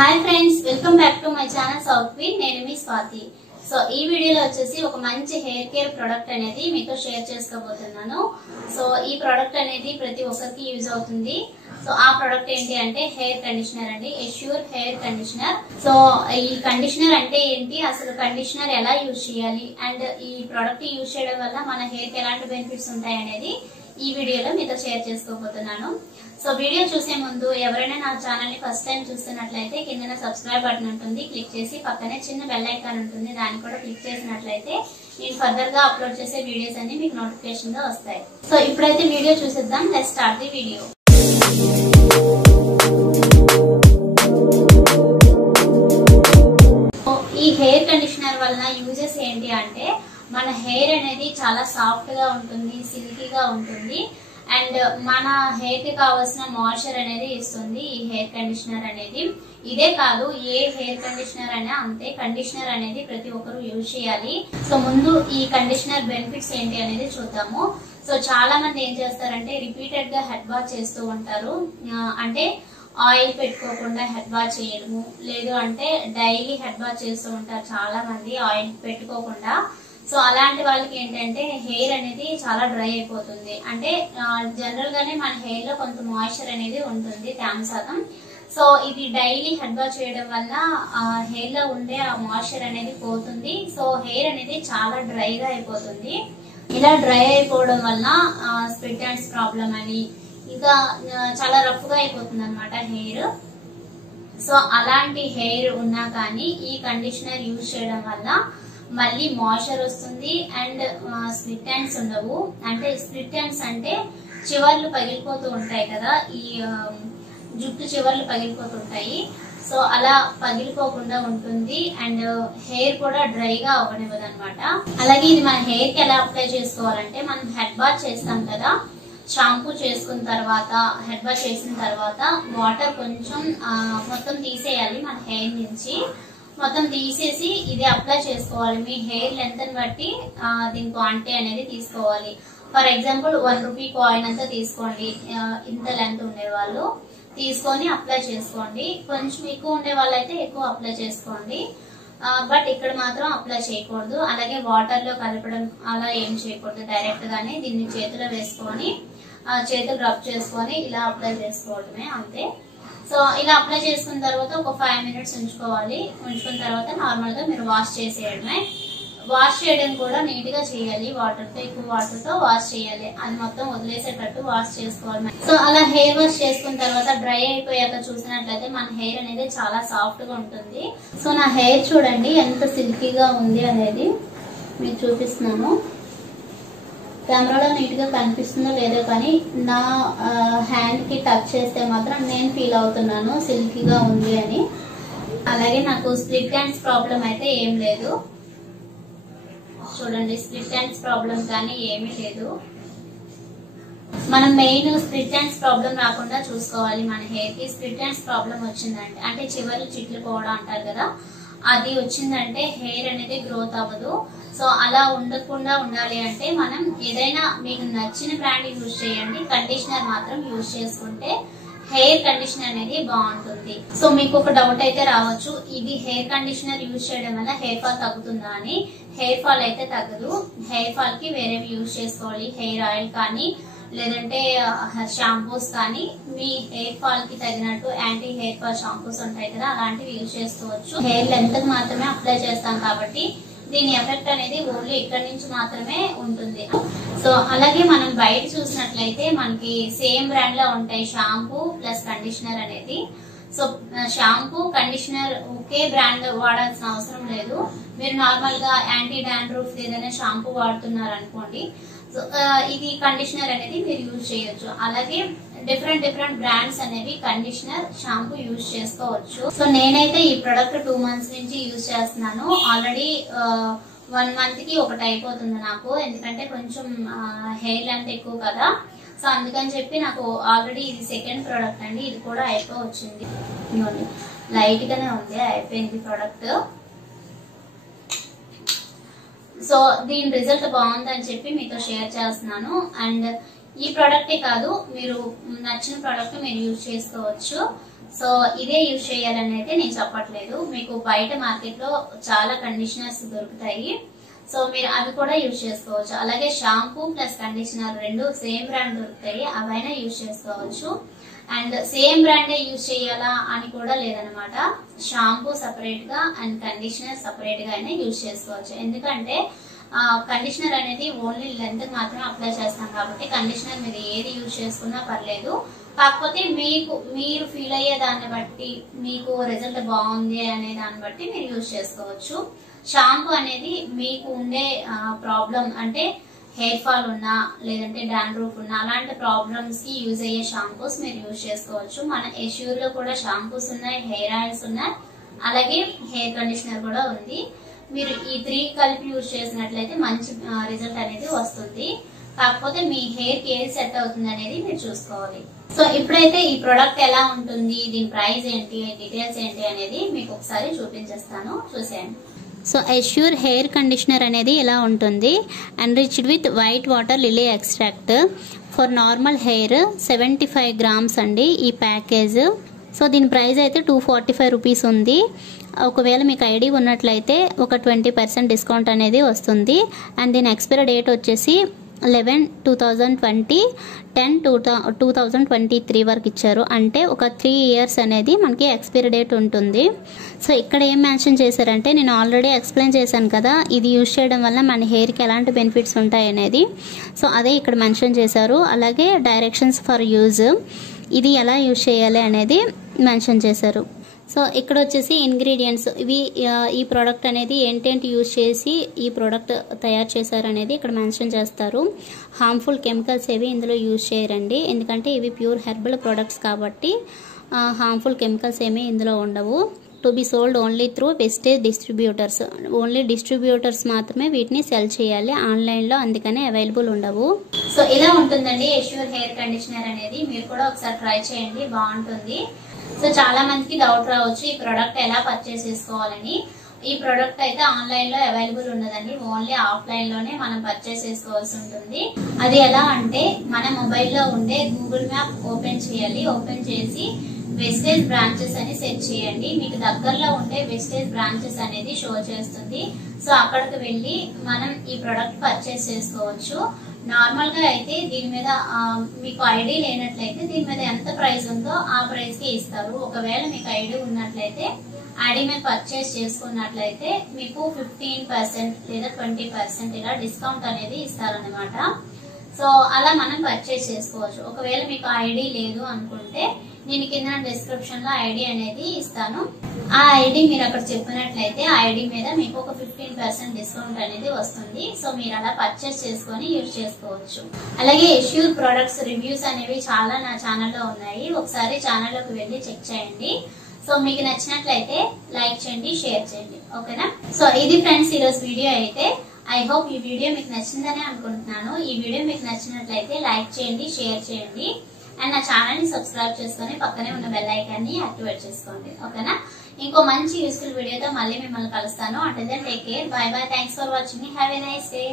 Hi friends, welcome back to my channel south queen. నేను మీ Swathi. So ఈ వీడియోలో వచ్చేసి ఒక మంచి హెయిర్ కేర్ ప్రొడక్ట్ అనేది మీతో షేర్ చేసుకోబోతున్నాను. సో ఈ ప్రొడక్ట్ అనేది ప్రతి ఒక్కరికి యూజ్ అవుతుంది. సో ఆ ప్రొడక్ట్ ఏంటి అంటే హెయిర్ కండిషనర్ అండి, ఎష్యూర్ హెయిర్ కండిషనర్. సో ఈ కండిషనర్ అంటే ఏంటి, అసలు కండిషనర్ ఎలా యూజ్ చేయాలి అండ్ ఈ ప్రొడక్ట్ యూజ్ చేయడం వల్ల మన హెయిర్ కి ఎలాంటి బెనిఫిట్స్ ఉంటాయి అనేది ఈ వీడియోలో మీతో షేర్ చేసుకోబోతున్నాను. సో వీడియో చూసే ముందు ఎవరైనా నా ఛానల్ ని ఫస్ట్ టైం చూస్తున్నట్లయితే కింద సబ్స్క్రైబ్ బటన్ ఉంటుంది, క్లిక్ చేసి పక్కనే చిన్న బెల్ ఐకాన్ ఉంటుంది, దాన్ని కూడా క్లిక్ చేసినట్లయితే నేను ఫర్దర్ గా అప్లోడ్ చేసే వీడియోస్ అన్ని మీకు నోటిఫికేషన్ గా వస్తాయి. సో ఇప్పుడైతే వీడియో చూసేద్దాం. Let's start the video. ఈ హెయిర్ కండిషనర్ వలన యూజెస్ ఏంటి అంటే మన హెయిర్ అనేది చాలా సాఫ్ట్ గా ఉంటుంది, సిల్కీగా ఉంటుంది అండ్ మన హెయిర్ కి కావాల్సిన మాయిశ్చర్ అనేది ఇస్తుంది ఈ హెయిర్ కండిషనర్ అనేది. ఇదే కాదు, ఏ హెయిర్ కండిషనర్ అయినా అంతే, కండిషనర్ అనేది ప్రతి ఒక్కరు యూజ్ చేయాలి. సో ముందు ఈ కండిషనర్ బెనిఫిట్స్ ఏంటి అనేది చూద్దాము. సో చాలా మంది ఏం చేస్తారంటే రిపీటెడ్ గా హెడ్ బాత్ చేస్తూ ఉంటారు. అంటే ఆయిల్ పెట్టుకోకుండా హెడ్ బాత్ చేయడము, లేదు అంటే డైలీ హెడ్ బాత్ చేస్తూ ఉంటారు చాలా మంది ఆయిల్ పెట్టుకోకుండా. సో అలాంటి వాళ్ళకి ఏంటంటే హెయిర్ అనేది చాలా డ్రై అయిపోతుంది. అంటే జనరల్ గానే మన హెయిర్ లో కొంత మాయిశ్చర్ అనేది ఉంటుంది, తేమ శాతం. సో ఇది డైలీ హెడ్ బాత్ చేయడం వల్ల హెయిర్ లో ఉండే ఆ మాయిశ్చర్ అనేది పోతుంది. సో హెయిర్ అనేది చాలా డ్రైగా అయిపోతుంది. ఇలా డ్రై అయిపోవడం వల్ల స్ప్లిట్ ఎండ్స్ ప్రాబ్లం అని ఇంకా చాలా రఫ్ గా అయిపోతుంది అనమాట హెయిర్. సో అలాంటి హెయిర్ ఉన్నా కానీ ఈ కండిషనర్ యూజ్ చేయడం వల్ల మళ్ళీ మాయిశ్చర్ వస్తుంది అండ్ స్ప్లిట్ ఎండ్స్ ఉండవు. అంటే స్ప్లిట్ ఎండ్స్ అంటే చివర్లు పగిలిపోతూ ఉంటాయి కదా, ఈ జుట్టు చివర్లు పగిలిపోతుంటాయి. సో అలా పగిలిపోకుండా ఉంటుంది అండ్ హెయిర్ కూడా డ్రైగా అవ్వనివ్వదు అనమాట. అలాగే ఇది మన హెయిర్ కి ఎలా అప్లై చేసుకోవాలంటే, మనం హెడ్ బాత్ చేస్తాం కదా, షాంపూ చేసుకున్న తర్వాత హెడ్ వాష్ చేసిన తర్వాత వాటర్ కొంచెం మొత్తం తీసేయాలి మన హెయిర్ నుంచి. మొత్తం తీసేసి ఇది అప్లై చేసుకోవాలి. మీ హెయిర్ లెంత్ ని బట్టి దీని క్వాంటిటీ అనేది తీసుకోవాలి. ఫర్ ఎగ్జాంపుల్ 1 రూపీ కాయిన్ అంతా తీసుకోండి, ఇంత లెంత్ ఉండే వాళ్ళు తీసుకొని అప్లై చేసుకోండి. కొంచెం ఎక్కువ ఉండే వాళ్ళైతే ఎక్కువ అప్లై చేసుకోండి, బట్ ఇక్కడ మాత్రం అప్లై చేయకూడదు. అలాగే వాటర్ లో కలపడం అలా ఏం చేయకూడదు. డైరెక్ట్ గానే దీన్ని చేతిలో వేసుకొని చేతులు రబ్ చేసుకొని ఇలా అప్లై చేసుకోవడమే, అంతే. సో ఇలా అప్లై చేసుకున్న తర్వాత ఒక 5 మినిట్స్ ఉంచుకోవాలి. ఉంచుకున్న తర్వాత నార్మల్ గా మీరు వాష్ చేసేయడమే. వాష్ చేయడం కూడా నీట్ గా చేయాలి, వాటర్ తో, ఎక్కువ వాటర్ తో వాష్ చేయాలి. అది మొత్తం వదిలేసేటట్టు వాష్ చేసుకోవాలి. సో అలా హెయిర్ వాష్ చేసుకున్న తర్వాత డ్రై అయిపోయాక చూసినట్లయితే మన హెయిర్ అనేది చాలా సాఫ్ట్ గా ఉంటుంది. సో నా హెయిర్ చూడండి ఎంత సిల్కీగా ఉంది అనేది మీకు చూపిస్తున్నాను. కెమెరాలో నీట్ గా కనిపిస్తుందో లేదో కానీ నా హ్యాండ్ కి టచ్ చేస్తే మాత్రం నేను ఫీల్ అవుతున్నాను సిల్కీగా ఉంది అని. అలాగే నాకు స్ప్లిట్ ఎండ్స్ ప్రాబ్లం అయితే ఏం లేదు. చూడండి, స్ప్లిట్ ఎండ్స్ ప్రాబ్లం కానీ ఏమీ లేదు. మనం మెయిన్ స్ప్లిట్ ఎండ్స్ ప్రాబ్లం రాకుండా చూసుకోవాలి. మన హెయిర్ కి స్ప్లిట్ ఎండ్స్ ప్రాబ్లం వచ్చిందంటే, అంటే చివర్లు చిట్లు పోవడం అంటారు కదా, అది వచ్చిందంటే హెయిర్ అనేది గ్రోత్ అవ్వదు. సో అలా ఉండకుండా ఉండాలి అంటే మనం ఏదైనా మీకు నచ్చిన బ్రాండ్ యూజ్ చేయండి, కండిషనర్ మాత్రం యూజ్ చేసుకుంటే హెయిర్ కండిషనర్ అనేది బాగుంటుంది. సో మీకు ఒక డౌట్ అయితే రావచ్చు, ఇది హెయిర్ కండిషనర్ యూజ్ చేయడం వల్ల హెయిర్ ఫాల్ తగ్గుతుందా అని. హెయిర్ ఫాల్ అయితే తగ్గదు. హెయిర్ ఫాల్ కి వేరేవి యూజ్ చేసుకోవాలి, హెయిర్ ఆయిల్ కానీ లేదంటే షాంపూస్ కానీ. మీ హెయిర్ ఫాల్ కి తగినట్టు యాంటీ హెయిర్ ఫాల్ షాంపూస్ ఉంటాయి కదా, అలాంటివి యూజ్ చేసుకోవచ్చు. హెయిర్ లెంత్ కి మాత్రమే అప్లై చేస్తాం కాబట్టి దీని ఎఫెక్ట్ అనేది ఓన్లీ ఇక్కడ నుంచి మాత్రమే ఉంటుంది. సో అలాగే మనం బయట చూసినట్లయితే మనకి సేమ్ బ్రాండ్ లో ఉంటాయి షాంపూ ప్లస్ కండిషనర్ అనేది. సో షాంపూ కండిషనర్ ఒకే బ్రాండ్ వాడాల్సిన అవసరం లేదు. మీరు నార్మల్ గా యాంటీ డాండ్రఫ్ ఏదైనా షాంపూ వాడుతున్నారు అనుకోండి, సో ఇది కండిషనర్ అనేది మీరు యూజ్ చేయొచ్చు. అలాగే డిఫరెంట్ బ్రాండ్స్ అనేవి కండిషనర్, షాంపూ యూజ్ చేసుకోవచ్చు. సో నేనైతే ఈ ప్రొడక్ట్ 2 మంత్స్ నుంచి యూజ్ చేస్తున్నాను. ఆల్రెడీ 1 మంత్ కి ఒకటి అయిపోతుంది నాకు, ఎందుకంటే కొంచెం హెయిర్ లెంత్ ఎక్కువ కదా. సో అందుకని చెప్పి నాకు ఆల్రెడీ ఇది సెకండ్ ప్రోడక్ట్ అండి. ఇది కూడా అయిపోవచ్చింది, లైట్ గానే ఉంది, అయిపోయింది ప్రోడక్ట్. సో దీని రిజల్ట్ బాగుందని చెప్పి మీతో షేర్ చేస్తున్నాను. అండ్ ఈ ప్రోడక్టే కాదు, మీరు నచ్చిన ప్రోడక్ట్ మీరు యూజ్ చేసుకోవచ్చు. సో ఇదే యూజ్ చేయాలని అయితే నేను చెప్పట్లేదు. మీకు బయట మార్కెట్ లో చాలా కండిషనర్స్ దొరుకుతాయి, సో మీరు అవి కూడా యూజ్ చేసుకోవచ్చు. అలాగే షాంపూ ప్లస్ కండిషనర్ రెండు సేమ్ బ్రాండ్ దొరుకుతాయి, అవైనా యూజ్ చేసుకోవచ్చు. అండ్ సేమ్ బ్రాండే యూజ్ చేయాలా అని కూడా లేదనమాట. షాంపూ సపరేట్ గా అండ్ కండిషనర్ సపరేట్ గా అయినా యూజ్ చేసుకోవచ్చు. ఎందుకంటే కండిషనర్ అనేది ఓన్లీ లెంత్ మాత్రం అప్లై చేస్తాం కాబట్టి కండిషనర్ మీరు ఏది యూజ్ చేసుకున్నా పర్లేదు. కాకపోతే మీరు ఫీల్ అయ్యే దాన్ని బట్టి, మీకు రిజల్ట్ బాగుంది అనే దాన్ని బట్టి మీరు యూజ్ చేసుకోవచ్చు. షాంపూ అనేది మీకు ఉండే ప్రాబ్లం అంటే హెయిర్ ఫాల్ ఉన్నా లేదంటే డాండ్రూఫ్ ఉన్నా అలాంటి ప్రాబ్లమ్స్ కి యూజ్ అయ్యే షాంపూస్ మీరు యూజ్ చేసుకోవచ్చు. మన ఎష్యూర్ లో కూడా షాంపూస్ ఉన్నాయి, హెయిర్ ఆయిల్స్ ఉన్నాయి, అలాగే హెయిర్ కండిషనర్ కూడా ఉంది. మీరు ఈ 3 కలిపి యూజ్ చేసినట్లయితే మంచి రిజల్ట్ అనేది వస్తుంది. కాకపోతే మీ హెయిర్ కి ఏది సెట్ అవుతుంది అనేది మీరు చూసుకోవాలి. సో ఇప్పుడైతే ఈ ప్రోడక్ట్ ఎలా ఉంటుంది, దీని ప్రైస్ ఏంటి, డీటెయిల్స్ ఏంటి అనేది మీకు ఒకసారి చూపించేస్తాను, చూసేయండి. సో ఎష్యూర్ హెయిర్ కండిషనర్ అనేది ఇలా ఉంటుంది. Enriched with white water lily extract for normal hair 75 grams అండి ఈ ప్యాకేజ్. సో దీని ప్రైస్ అయితే 245 రూపీస్ ఉంది. ఒకవేళ మీకు ఐడి ఉన్నట్లయితే ఒక 20% డిస్కౌంట్ అనేది వస్తుంది. అండ్ దీని ఎక్స్పైరీ డేట్ వచ్చేసి 11/2020, 10/2023 వరకు ఇచ్చారు. అంటే ఒక 3 years అనేది మనకి ఎక్స్పైరీ డేట్ ఉంటుంది. సో ఇక్కడ ఏం మెన్షన్ చేశారంటే, నేను ఆల్రెడీ ఎక్స్ప్లెయిన్ చేశాను కదా ఇది యూజ్ చేయడం వల్ల మన హెయిర్కి ఎలాంటి బెనిఫిట్స్ ఉంటాయి అనేది. సో అదే ఇక్కడ మెన్షన్ చేశారు. అలాగే డైరెక్షన్స్ ఫర్ యూజ్, ఇది ఎలా యూజ్ చేయాలి అనేది మెన్షన్ చేశారు. సో ఇక్కడ వచ్చేసి ఇంగ్రీడియంట్స్ ఇవి, ఈ ప్రోడక్ట్ అనేది ఏంటేంటి యూజ్ చేసి ఈ ప్రోడక్ట్ తయారు చేశారు అనేది ఇక్కడ మెన్షన్ చేస్తారు. హార్మ్ఫుల్ కెమికల్స్ ఏవి ఇందులో యూజ్ చేయరండి, ఎందుకంటే ఇవి ప్యూర్ హెర్బల్ ప్రోడక్ట్స్ కాబట్టి హార్మ్ఫుల్ కెమికల్స్ ఏమీ ఇందులో ఉండవు. To be sold only through Vestige distributors, only distributors మాత్రమే వీటిని సెల్ చేయాలి ఆన్లైన్లో, అందుకనే అవైలబుల్ ఉండవు. సో ఇలా ఉంటుందండి ఎష్యూర్ హెయిర్ కండిషనర్ అనేది. మీరు కూడా ఒకసారి ట్రై చేయండి, బాగుంటుంది. సో చాలా మందికి డౌట్ రావచ్చు ఈ ప్రోడక్ట్ ఎలా పర్చేస్ చేసుకోవాలని. ఈ ప్రోడక్ట్ అయితే ఆన్లైన్ లో అవైలబుల్ ఉండదండి, ఓన్లీ ఆఫ్లైన్ లోనే మనం పర్చేస్ చేసుకోవాల్సి ఉంటుంది. అది ఎలా అంటే మన మొబైల్లో ఉండే గూగుల్ మ్యాప్ ఓపెన్ చేయాలి. ఓపెన్ చేసి వెస్టేజ్ బ్రాంచెస్ అని సెర్చ్ చేయండి. మీకు దగ్గరలో ఉండే వెస్టేజ్ బ్రాంచెస్ అనేది షో చేస్తుంది. సో అక్కడికి వెళ్ళి మనం ఈ ప్రోడక్ట్ పర్చేస్ చేసుకోవచ్చు. నార్మల్ గా అయితే దీని మీద మీకు ఐడి లేనట్లయితే దీని మీద ఎంత ప్రైస్ ఉందో ఆ ప్రైస్ కి ఇస్తారు. ఒకవేళ మీకు ఐడి ఉన్నట్లయితే ఐడి మీద పర్చేస్ చేసుకున్నట్లయితే మీకు 15% లేదా 20% ఇలా డిస్కౌంట్ అనేది ఇస్తారనమాట. సో అలా మనం పర్చేస్ చేసుకోవచ్చు. ఒకవేళ మీకు ఐడి లేదు అనుకుంటే నేను కింద డిస్క్రిప్షన్ లో ఐడి అనేది ఇస్తాను. ఆ ఐడి మీరు అక్కడ చెప్పినట్లయితే ఐడి మీద మీకు ఒక 15% డిస్కౌంట్ అనేది వస్తుంది. సో మీరు అలా పర్చేస్ చేసుకొని యూజ్ చేసుకోవచ్చు. అలాగే ఎష్యూర్ ప్రొడక్ట్స్ రివ్యూస్ అనేవి చాలా నా ఛానల్లో ఉన్నాయి, ఒకసారి ఛానల్లోకి వెళ్ళి చెక్ చేయండి. సో మీకు నచ్చినట్లయితే లైక్ చేయండి, షేర్ చేయండి, ఓకేనా. సో ఇది ఫ్రెండ్స్ ఈరోజు వీడియో అయితే. ఐ హోప్ ఈ వీడియో మీకు నచ్చిందని అనుకుంటున్నాను. ఈ వీడియో మీకు నచ్చినట్లయితే లైక్ చేయండి, షేర్ చేయండి, అండ్ నా ఛానల్ ని సబ్స్క్రైబ్ చేసుకుని పక్కనే ఉన్న బెల్ ఐకాన్ ని యాక్టివేట్ చేసుకోండి, ఓకేనా. ఇంకో మంచి యూస్ఫుల్ వీడియోతో మళ్ళీ మిమ్మల్ని కలుస్తాను. అంటే take care, by by, thanks for watching, have a nice day.